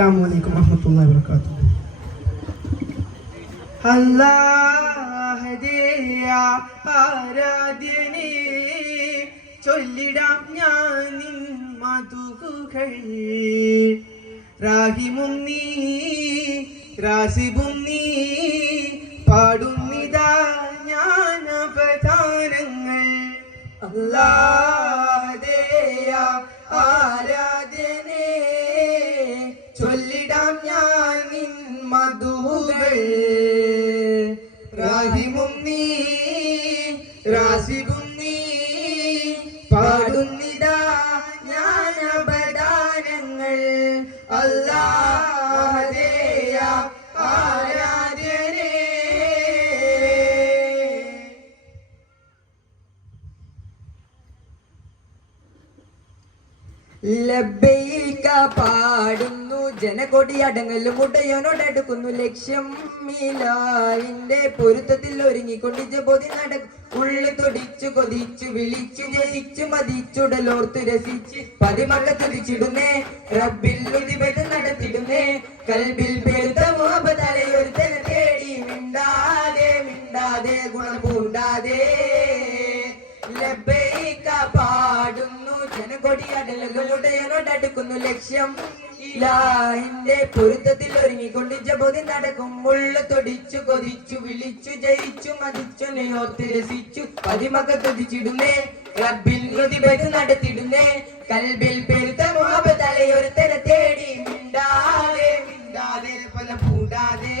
അസ്സലാമു വറഹ്മത്തുള്ളാഹി വബറകാതുഹു. ആരാധ്യനെ ചൊല്ലിടാം ഞാൻ നിൻ മധുകൾ. റാഹിമും നീ റാസിബും നീ പാടുന്നിതാ ഞാൻ അവതാരങ്ങൾ. അല്ലാഹുദേയാ ആരാധ്യനെ ചൊല്ലിടാം ഞാൻ നിൻ മധുകൾ. റാഹിമും നീ റാസിബും നീ പാടുന്നിതാ ഞാൻ അവതാരങ്ങൾ. അല്ലാഹുദേയാ ആരാധ്യനെ. ലബ്ബൈക പാടുന്നു ജനകൊടി അടങ്ങലും ഉടയോനോടടുക്കുന്നു. ലക്ഷ്യം മീലായിന്റെ പൊരുത്തത്തിൽ ഒരുങ്ങിക്കൊണ്ട് ജബോധി നടക്കും. ഉള്ളു തുടിച്ചു കൊതിച്ചു വിളിച്ചു ജയിച്ചു മതിച്ചുടലോർത്തു രസിച്ച് പതിമക്ക തുതിച്ചിടുന്നേ. റബ്ബിൽ ഉദിപത് നടത്തിടുന്നേ. കൽബിൽ പെരുത്ത മോഹബതലയൊരുത്തന തേടി മിണ്ടാതെ മിണ്ടാതെ ഗുണം പൂണ്ടാതെ. ലബ്ബൈക പാടുന്നു ജനകൊടി അടലുകളുടെയോടടുക്കുന്നു. ലക്ഷ്യം ഇലാഹിന്റെ പൊരുത്തത്തിൽ ഒരുങ്ങിക്കൊണ്ട് ജബോധി നടക്കും. ഉള്ളു തൊടിച്ചു കൊതിച്ചു വിളിച്ചു ജയിച്ചു മതിച്ചു നിയോർത്ത് രസിച്ചു പതിമക തുതിച്ചിടുന്നേ. റബ്ബിൽ ഉദിപത് നടത്തിടുന്നേ. കൽബിൽ പെരുത്ത മോഹബതലയൊരുത്തന തേടി മിണ്ടാതെ മിണ്ടാതെ പല പൂണ്ടാതെ.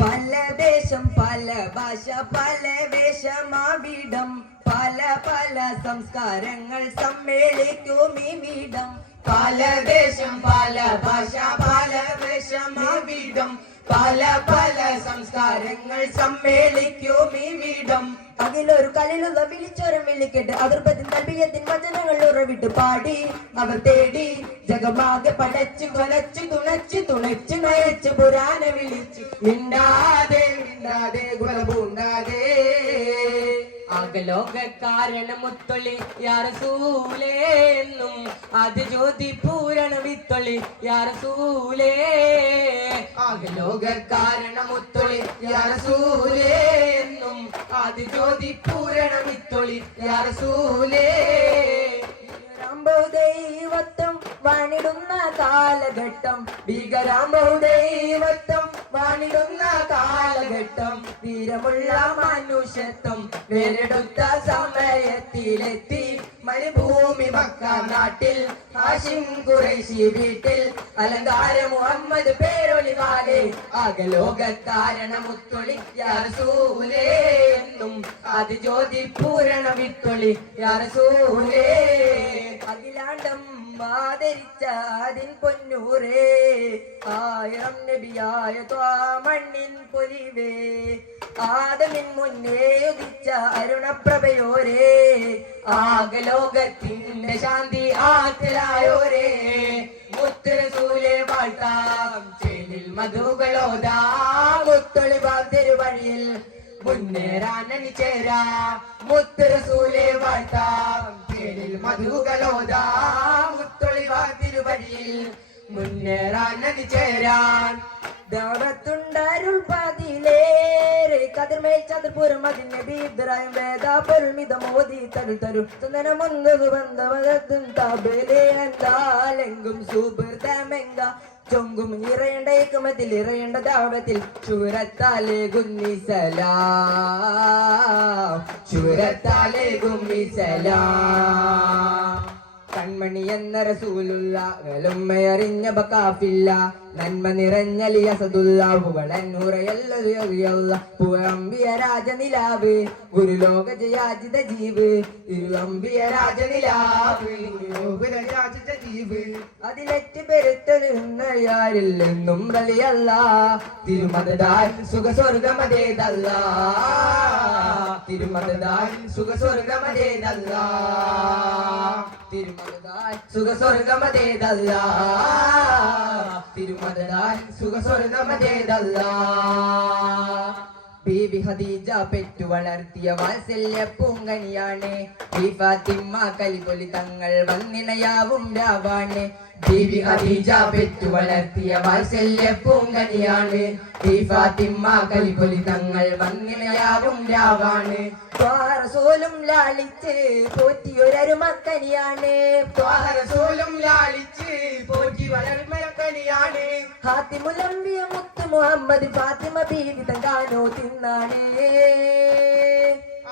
പല ദേശം പല ഭാഷ പല വേഷമാവിടം. പല പല സംസ്കാരങ്ങൾ സമ്മേളിക്കും ഇവിടം. പല ദേശം പല ഭാഷ പല വേഷമാവിടം. പല പല സംസ്കാരങ്ങൾ സമ്മേളിക്കും ഇവിടം. അതിലൊരു കലിലുള്ള വിളിച്ചോരം വിളിക്കട്ടെ. അതിർപ്പത്തിൻ തൽബിയത്തിൻ വചനങ്ങൾ ഉറവിട്ട് പാടി അവർ തേടി ജഗമാകെ പടച്ചു കൊലച്ചു തുണച്ചു തുണച്ചു നയച്ചു പുരാന വിളിച്ചു മിണ്ടാതെ മിണ്ടാതെ ഗുണപൂണ്ടാതെ. അകലോക കാരണമുത്തൊളി യാ റസൂലേ എന്നും അത് ജ്യോതി പൂരണ വിത്തൊളി യാ റസൂലേ. അകലോക കാരണമുത്തൊളി യാ റസൂലേ എന്നും അത് ജ്യോതി പൂരണ വിത്തൊളി യാ റസൂലേ. ദൈവത്വം വാണിടുന്ന കാലഘട്ടം ഭീകരാംബൗദൈവത്വം വാണിടുന്ന കാലഘട്ടം. വീരമുള്ള മനുഷ്യത്വം വേരെടുത്ത സമയത്തിലെത്തി മരുഭൂമി മക്ക നാട്ടിൽ ഹാഷിം ഖുറൈശി വീട്ടിൽ അലങ്കാര മുഹമ്മദ് പേരൊളി വാലേ. അകലോക കാരണമുത്തൊളി യാ റസൂലേ എന്നും അത് ജ്യോതി പൂരണ വിത്തൊളി യാ റസൂലേ. അഖിലാണ്ടം ആദരിച്ച അതിൻ പൊന്നൂരേ. ആയിരം നബിയായ മണ്ണിൻ പൊലിവേ. ആദമിൻ മുന്നേ ഉദിച്ച അരുണപ്രഭയോരേ. ആകലോകത്തിന്റെ ശാന്തി ആറ്റലായോരേ. മുത്ത് റസൂലേ വാഴ്ത്താം ചേലിൽ മധുകളോതാം. മുത്തൊളി തിരുവഴിയിൽ മുന്നേറാനണി ചേരാ. മുത്ത് റസൂലേ വാഴ്ത്താം ചേലിൽ മധുകളോതാം. മുത്തൊളി തിരുവഴിയിൽ മുന്നേറാനണി ചേരാൻ. ദഅവത്തുണ്ടരുൾ പതിലേറെ കതിർമേൽ ചതുർപുരം അതിൻ നബി ഇബ്രാഹിം വേദാപൊരുൾ മിതമോദി തരുൾ തരു ചന്ദനമൊന്നു ബന്ധവതും തബലേ എന്താലെങ്കും സുബൃതമെങ്ക ചൊങ്കും ഇറയേണ്ട ഏക്കുമത്തിൽ ഇറയേണ്ട ദാവത്തിൽ ശൂരത്താലേ ഗുന്നിസലാം ശൂരത്താലേ ഗുന്നിസലാം. കൺമണി എന്ന റസൂലുള്ള വെളുമ്മയറിഞ്ഞ ബക്കാഫില്ല. നന്മ നിറഞ്ഞലി അസദുല്ല പുകളന്നൂറയല്ല പുറമ്പിയ രാജനിലാവ് ഗുരുലോക ജയാജിത ജീവ്. തിരുവമ്പിയ രാജനിലാവ് ജീവ്. അതിലെറ്റ് പെരുത്തരുന്നയാരില്ലെന്നും വലിയല്ല. തിരുമതാൽ സുഖസ്വർഗമതേതല്ല. തിരുമതാൽ സുഖസ്വർഗമതേതല്ല. തിരുമതാൽ സുഖസ്വർഗമതേതല്ല. തിരുമതാൽ സുഖസ്വർഗമതേതല്ല. ബീവി ഖദീജ പെറ്റു വളർത്തിയ വാത്സല്യ പൂങ്കനിയാണ്. ബീ ഫാത്തിമ കലിപൊലി തങ്ങൾ വന്നിണയാവും രാവാണ്. ബീവി ഖദീജ പെറ്റു വളർത്തിയ വാത്സല്യ പൂങ്കനിയാണ്. ബീ ഫാത്തിമ കലിപൊലി തങ്ങൾ വന്നിണയാവും രാവാണ്. റസൂലും ലാളിച്ച് പോറ്റിയൊരരുമക്കനിയാണ്. റസൂലും ലാളിച്ച് പോറ്റി വളർമക്കനിയാണ്. ഹാത്തിമുൽ അംബിയ മുത്ത് മുഹമ്മദ് ഫാത്തിമ ബീവി തങ്കാനോ തിന്നാണ്.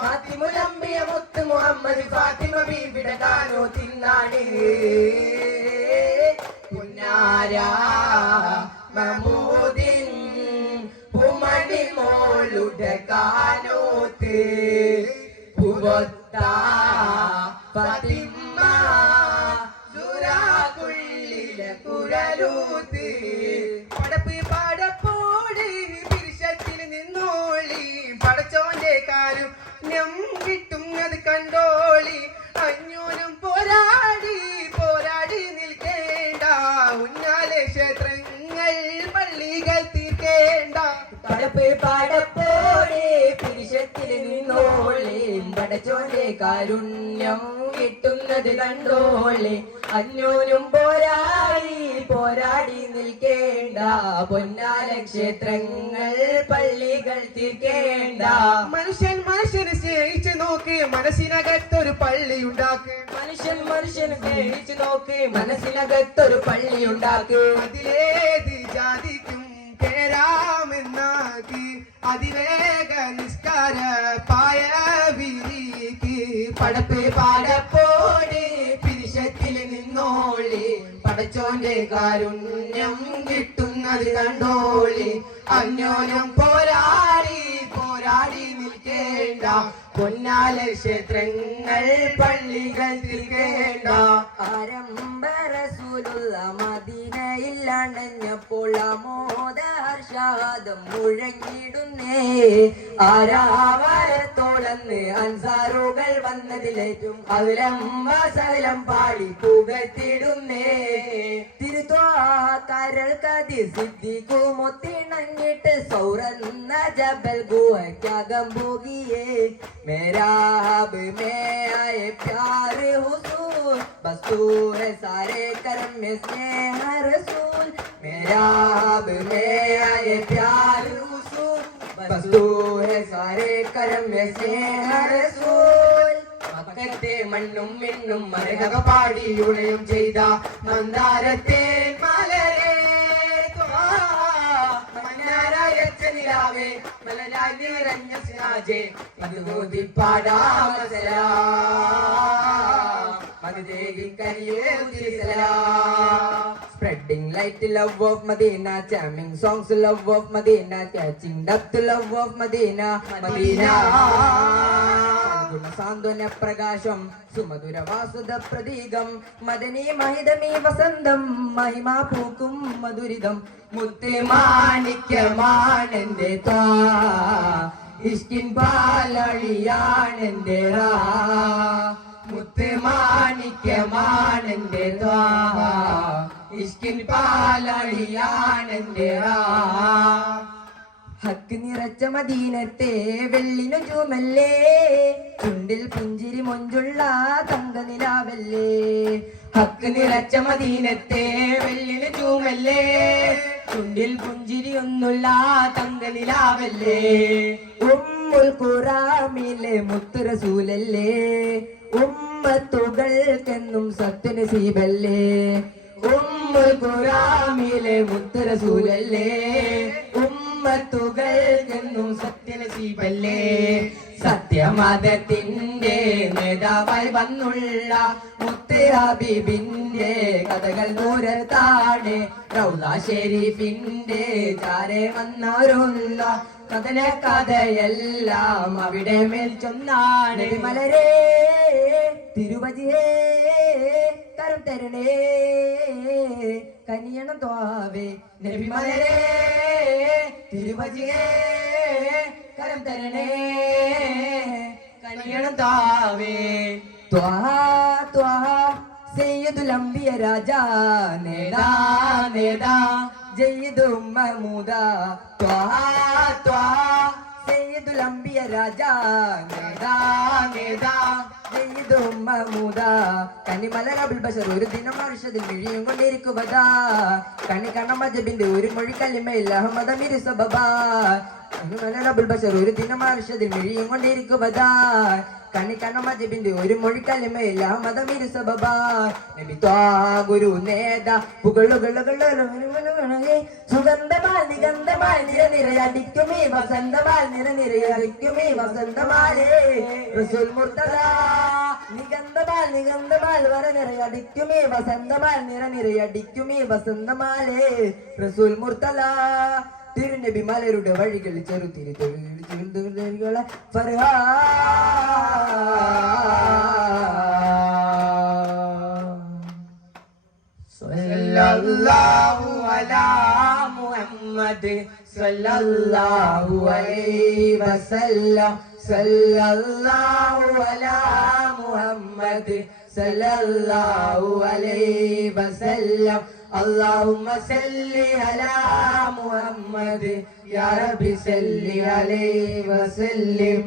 ഹാത്തിമുൽ അംബിയ മുത്ത് മുഹമ്മദ് ഫാത്തിമ ബീവി തങ്കാനോ തിന്നാണ്. പുന്നാരാ മമൂദിൻ പൂമണി മോളുടെ കാനോത്ത് പൂവൊത്ത ഫാത്തിമ സുരാകുള്ളിലെ കുഴലൂത്ത്. പടപ്പ് പാടപ്പോട് പിരിശത്തിൽ നിന്നോളി പടച്ചോന്റെ കാര്യം നം കിട്ടും അത് കണ്ടോളി. അഞ്ഞൂരും പോരാടി പോരാടി നിൽക്കേണ്ട ഉന്നാലെ ക്ഷേത്രങ്ങൾ പള്ളികൾ തീർക്കേണ്ട. പടപ്പ് പാടപ്പോടെ പിരിശത്തിൽ നിന്നോളെ പടച്ചോന്റെ കാരുണ്യം കിട്ടുന്നത് കണ്ടോളെ. അഞ്ഞൂരും പോരാടി പോരാടി നിൽക്കേണ്ട പൊന്നാല ക്ഷേത്രങ്ങൾ പള്ളികൾ തീർക്കേണ്ട. മനുഷ്യനെ സ്നേഹിച്ചു നോക്ക് മനസ്സിനകത്തൊരു പള്ളി ഉണ്ടാക്ക്. മനുഷ്യനെ സ്നേഹിച്ചു നോക്ക് മനസ്സിനകത്തൊരു പള്ളി ഉണ്ടാക്ക്. അതിലേത് ജാതിക്കും കേരാമെന്നാക്കി അതിവേഗ നിസ്കാര പായ വിരിക്ക്. പടപ്പ് പാടപ്പോട് പിരിശത്തിൽ നിന്നോളി പടച്ചോന്റെ കാരുണ്യം കിട്ടുന്നത് കണ്ടോളി. അന്യോന്യം പോരാടി പോരാടി നിൽക്കേണ്ട പൊന്നാല ക്ഷേത്രങ്ങൾ പള്ളികൾ തീർക്കേണ്ട. ആരംഭ റസൂലുള്ള മദീനയിലാണ്ടഞ്ഞപ്പോൾ ആമോദ ഹർഷാദം മുഴങ്ങിടുന്നേ. ആരാവരത്തോളന്ന് അൻസാറുകൾ വന്നതിലേറ്റും അവലംബസലം പാടി പുകത്തിടുന്നേ. തിരുത്വാക്കരൾ കതി സിദ്ധിക്കുമൊത്തിണങ്ങിട്ട് സൗറന്ന ജബൽ ഗുഹയ്ക്കകം പോകിയേ. मेरा अब में आए प्यार हुसूल बस तू है सारे कर्म में स्नेह रसूल. मेरा अब में आए प्यार हुसूल बस तू है सारे कर्म में स्नेह रसूल. മക്കത്തെ മണ്ണും മിണ്ണും മരകക പാടി ഉണയും ചെയ്ത മന്ദാരത്തെ മലരെ നിലാവേ മലരായി നിറഞ്ഞ സിനാജേ മധുമോദി പാടാമസലാം മധുദേഹി കരിയേ ഉജിസലാം. Spreading light, love of Medina, jamming songs, love of Medina, catching depth, love of Medina, Medina. സാന്ത്വന പ്രകാശം സുമധുര വാസുദ പ്രതീകം മദനി മഹിതമീ വസന്തം മഹിമാ പൂക്കും മധുരിതം. മുത്ത് മാണിക്യമാണെന്റെ ത്വാ ഇഷ്കിൻ പാലളിയാണെന്റെ റാ. മുത്ത് മാണിക്യമാണെന്റെ ത്വാ ഇഷ്കിൻ പാലളിയാണെന്റെ റാ. ഹക്ക് നിറച്ച മദീനത്തെ വെള്ളിനു ചുമല്ലേ ചുണ്ടിൽ പുഞ്ചിരി മൊഞ്ചുള്ള തങ്കനിലാവല്ലേ. ഹക്ക് നിറച്ച മദീനത്തെ വെള്ളിനു ചുമല്ലേ ചുണ്ടിൽ പുഞ്ചിരി ഒന്നുള്ള തങ്കനിലാവല്ലേ. ഉമ്മുൽ ഖുറാമിലെ മുത്ത് റസൂലല്ലേ ഉമ്മത്തുകൾക്കെന്നും സത്യനസീബല്ലേ. ഉമ്മുൽ ഖുറാമിലെ മുത്ത് റസൂലല്ലേ ഉമ്മത്തുകൾക്കെന്നും സത്യനസീബല്ലേ. സത്യമതത്തിന്റെ നേതാവായി വന്നുള്ള മുത്ത് ഹബീബിന്റെ കഥകൾ ദൂരത്താണ്. റൗള ഷെരീഫിന്റെ ചാരെ വന്നവരുള്ള കഥന കഥയെല്ലാം അവിടെ മേൽ ചൊന്നാണ്. മലരേ തിരുവജിയേ കരം തരണേ കനിയണം ത്വാവേ. നബി മലരേ തിരുവജിയേ കരം തരണേ കനിയണം ത്വാവേ. ത്വാഹാ ത്വാഹാ സയ്യിദുൽ അംബിയ രാജാ നേടാ നേടാ ജയ്യിദുൽ മഹ്മൂദ. ത്വാഹാ ത്വാഹാ അമ്പിയ രാജാ നേതാ നേതാ ജയ്യിദും മഹ്മൂദാ കനിമലരബുൽ ബശർ ഒരു ദിനം അർഷദിൽ മിഴിയും കൊണ്ടിരിക്കുവതാ കണി കണ്ണ മജബിന്റെ ഒരു മൊഴി കലിമയിൽ അഹമ്മദ് സബബാ കനിമലരബുൽ ബശർ ഒരു ദിനം അർഷദിൽ മിഴിയും കൊണ്ടിരിക്കുവതാ കണി കണ്ണ മജബിന്റെ ഒരു മൊഴി കലിമയിൽ അഹമ്മദ് സബബാ നബി ഗുരു നേതാ സുഗന്ധമാൽ നിഗന്ധമാൽ നിരനിരയടിക്കുമേ വസന്തമാൽ നിരനിരയടിക്കുമേ വസന്തമാലേ റസൂൽ മുർത്തദ നിഗന്ധമാൽ വരനിരയടിക്കുമേ വസന്തമാൽ നിരനിരയടിക്കുമേ വസന്തമാലേ റസൂൽ മുർത്തദ തിരുനബി മലരുടെ വഴികളിൽ ചെറുതിരി തൊഴിൽ ഫർഹാ സല്ലല്ലാഹു അലാ മുഹമ്മദ് സല്ലല്ലാഹു അലൈഹി വസല്ലം സല്ലല്ലാഹു അലാ മുഹമ്മദ് സല്ലല്ലാഹു അലൈഹി വസല്ലം اللهم صل على محمد يا رب صل عليه وسلم.